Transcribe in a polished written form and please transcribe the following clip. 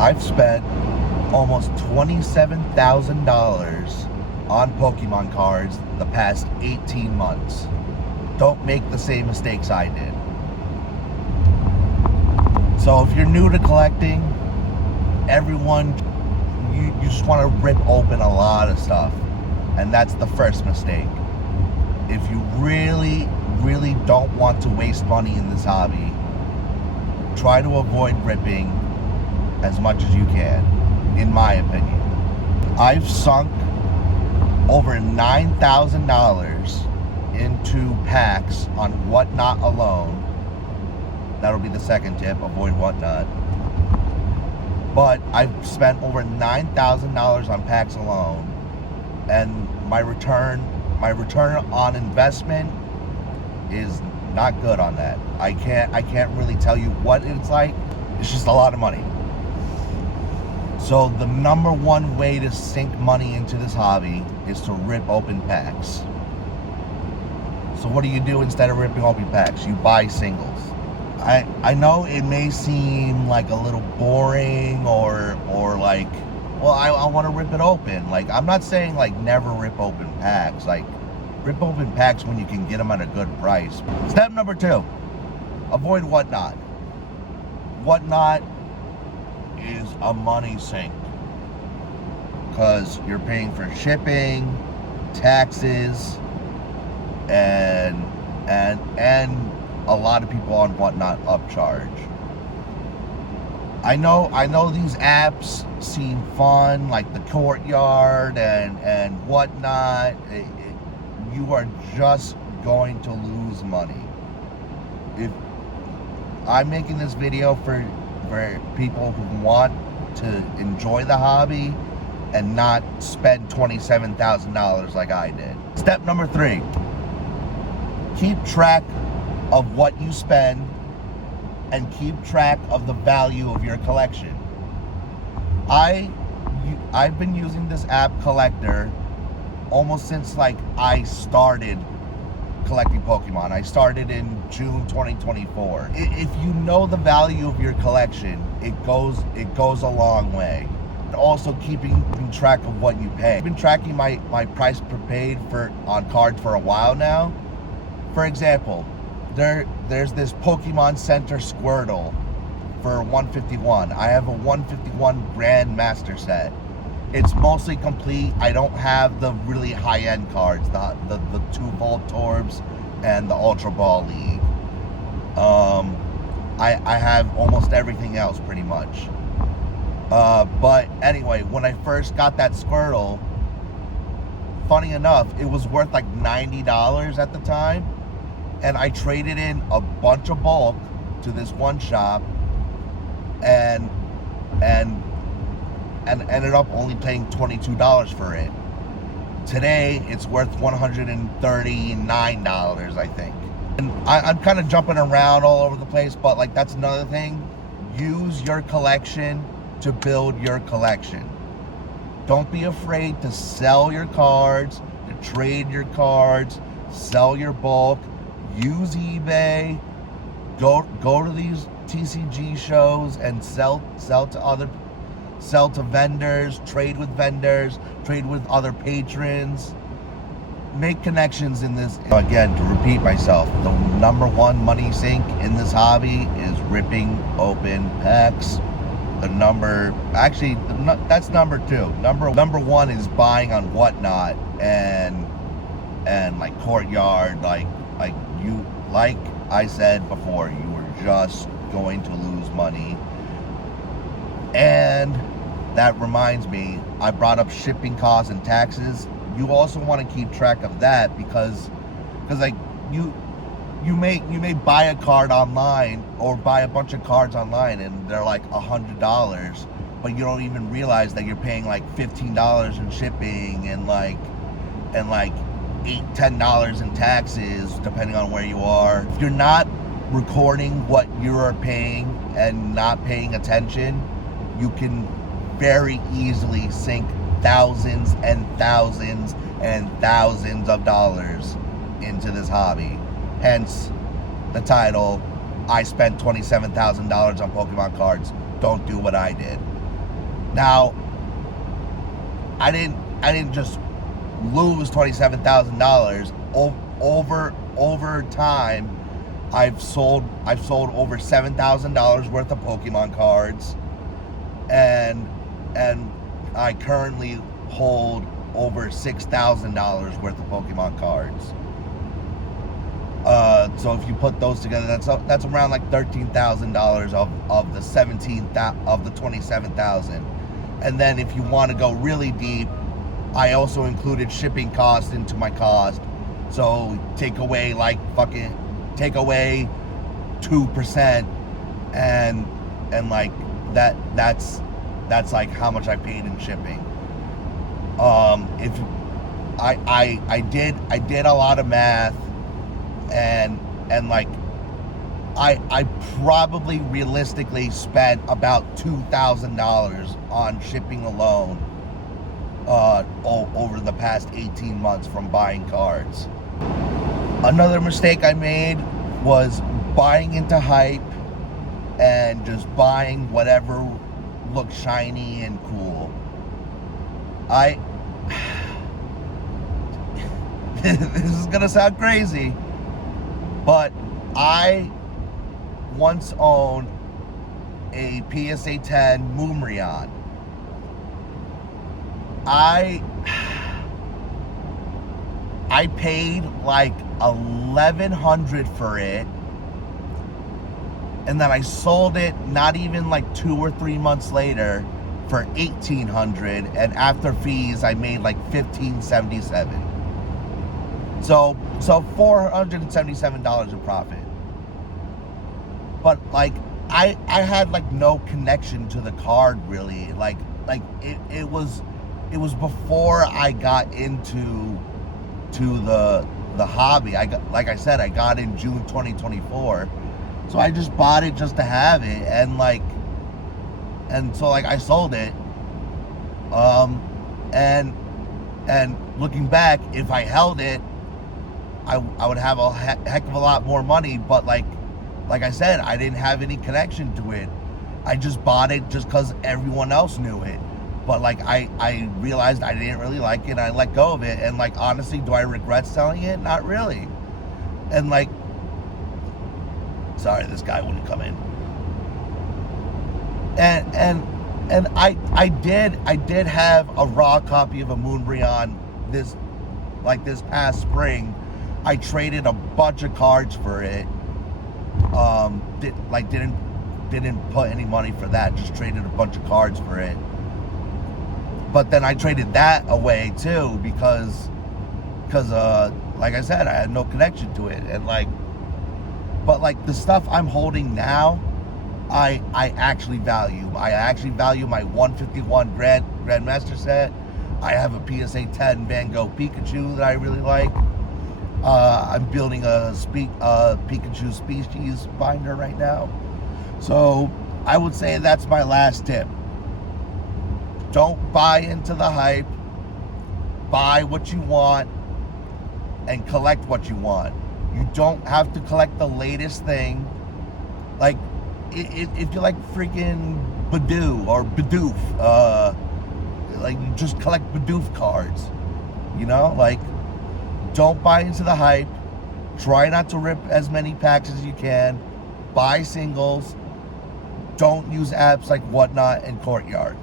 I've spent almost $27,000 on Pokemon cards the past 18 months. Don't make the same mistakes I did. So if you're new to collecting, everyone, you just want to rip open a lot of stuff. And that's the first mistake. If you really don't want to waste money in this hobby, try to avoid ripping as much as you can, in my opinion. I've sunk over $9,000 into packs on Whatnot alone. That'll be the second tip, avoid Whatnot. But I've spent over $9,000 on packs alone, and my return on investment is not good on that. I can't really tell you what it's like. It's just a lot of money. So the number one way to sink money into this hobby is to rip open packs. So what do you do instead of ripping open packs? You buy singles. I know it may seem like a little boring or like, well, I want to rip it open. Like, I'm not saying like never rip open packs. Like, rip open packs when you can get them at a good price. Step number 2, avoid Whatnot. Whatnot is a money sink because you're paying for shipping, taxes, and a lot of people on Whatnot upcharge. I know these apps seem fun, like the Courtyard and Whatnot. You are just going to lose money. If I'm making this video for people who want to enjoy the hobby and not spend $27,000 like I did. Step number 3, keep track of what you spend and keep track of the value of your collection. I've been using this app Collector almost since like I started collecting Pokemon. I started in June 2024. If you know the value of your collection, it goes a long way. And also keeping track of what you pay. I've been tracking my price per paid on cards for a while now. For example, there's this Pokemon Center Squirtle for $151. I have a $151 Grand Master set. It's mostly complete. I don't have the really high-end cards, the 2 Voltorbs and the Ultra Ball League. I have almost everything else pretty much. But anyway, when I first got that Squirtle, funny enough, it was worth like $90 at the time. And I traded in a bunch of bulk to this one shop and ended up only paying $22 for it. Today, it's worth $139, I think. And I'm kind of jumping around all over the place, but like that's another thing. Use your collection to build your collection. Don't be afraid to sell your cards, to trade your cards, sell your bulk, use eBay, go to these TCG shows and sell to vendors, trade with other patrons, make connections in this. Again, to repeat myself, the number one money sink in this hobby is ripping open packs. That's number 2. Number 1 is buying on Whatnot and like Courtyard. Like I said before, you were just going to lose money. And that reminds me, I brought up shipping costs and taxes. You also want to keep track of that because like you may buy a card online or buy a bunch of cards online and they're like $100, but you don't even realize that you're paying like $15 in shipping and like $8-10 in taxes depending on where you are. If you're not recording what you are paying and not paying attention, you can very easily sink thousands and thousands and thousands of dollars into this hobby. Hence the title, I spent $27,000 on Pokemon cards. Don't do what I did. Now, I didn't just lose $27,000 over time. I've sold over $7,000 worth of Pokemon cards, and I currently hold over $6,000 worth of Pokemon cards. So if you put those together, that's around like $13,000 of the 27,000. And then if you want to go really deep, I also included shipping costs into my cost. So take away 2%, and like that's like how much I paid in shipping. If I did a lot of math, and like I probably realistically spent about $2,000 on shipping alone over the past 18 months from buying cards. Another mistake I made was buying into hype and just buying whatever looked shiny and cool. This is gonna sound crazy, but I once owned a PSA 10 moonbreon. I paid like $1,100 for it, and then I sold it not even like 2 or 3 months later for $1,800, and after fees I made like $1,577. So $477 in profit. But like I had like no connection to the card really. Like it was before I got into the hobby. I got in June 2024. So I just bought it just to have it, and so I sold it. And looking back, if I held it, I would have a heck of a lot more money. But like I said, I didn't have any connection to it. I just bought it just because everyone else knew it. But like I realized I didn't really like it, and I let go of it. And like honestly, do I regret selling it? Not really. And like, sorry, this guy wouldn't come in. And I did have a raw copy of a moonbreon this past spring. I traded a bunch of cards for it. Didn't put any money for that. Just traded a bunch of cards for it. But then I traded that away too because like I said, I had no connection to it. And but the stuff I'm holding now, I actually value. I actually value my 151 Grandmaster set. I have a PSA 10 Van Gogh Pikachu that I really like. I'm building a Pikachu species binder right now. So I would say that's my last tip. Don't buy into the hype. Buy what you want and collect what you want. You don't have to collect the latest thing. Like, if you like freaking Bidoof or Bidoof, you just collect Bidoof cards. You know, don't buy into the hype. Try not to rip as many packs as you can. Buy singles. Don't use apps like Whatnot and Courtyard.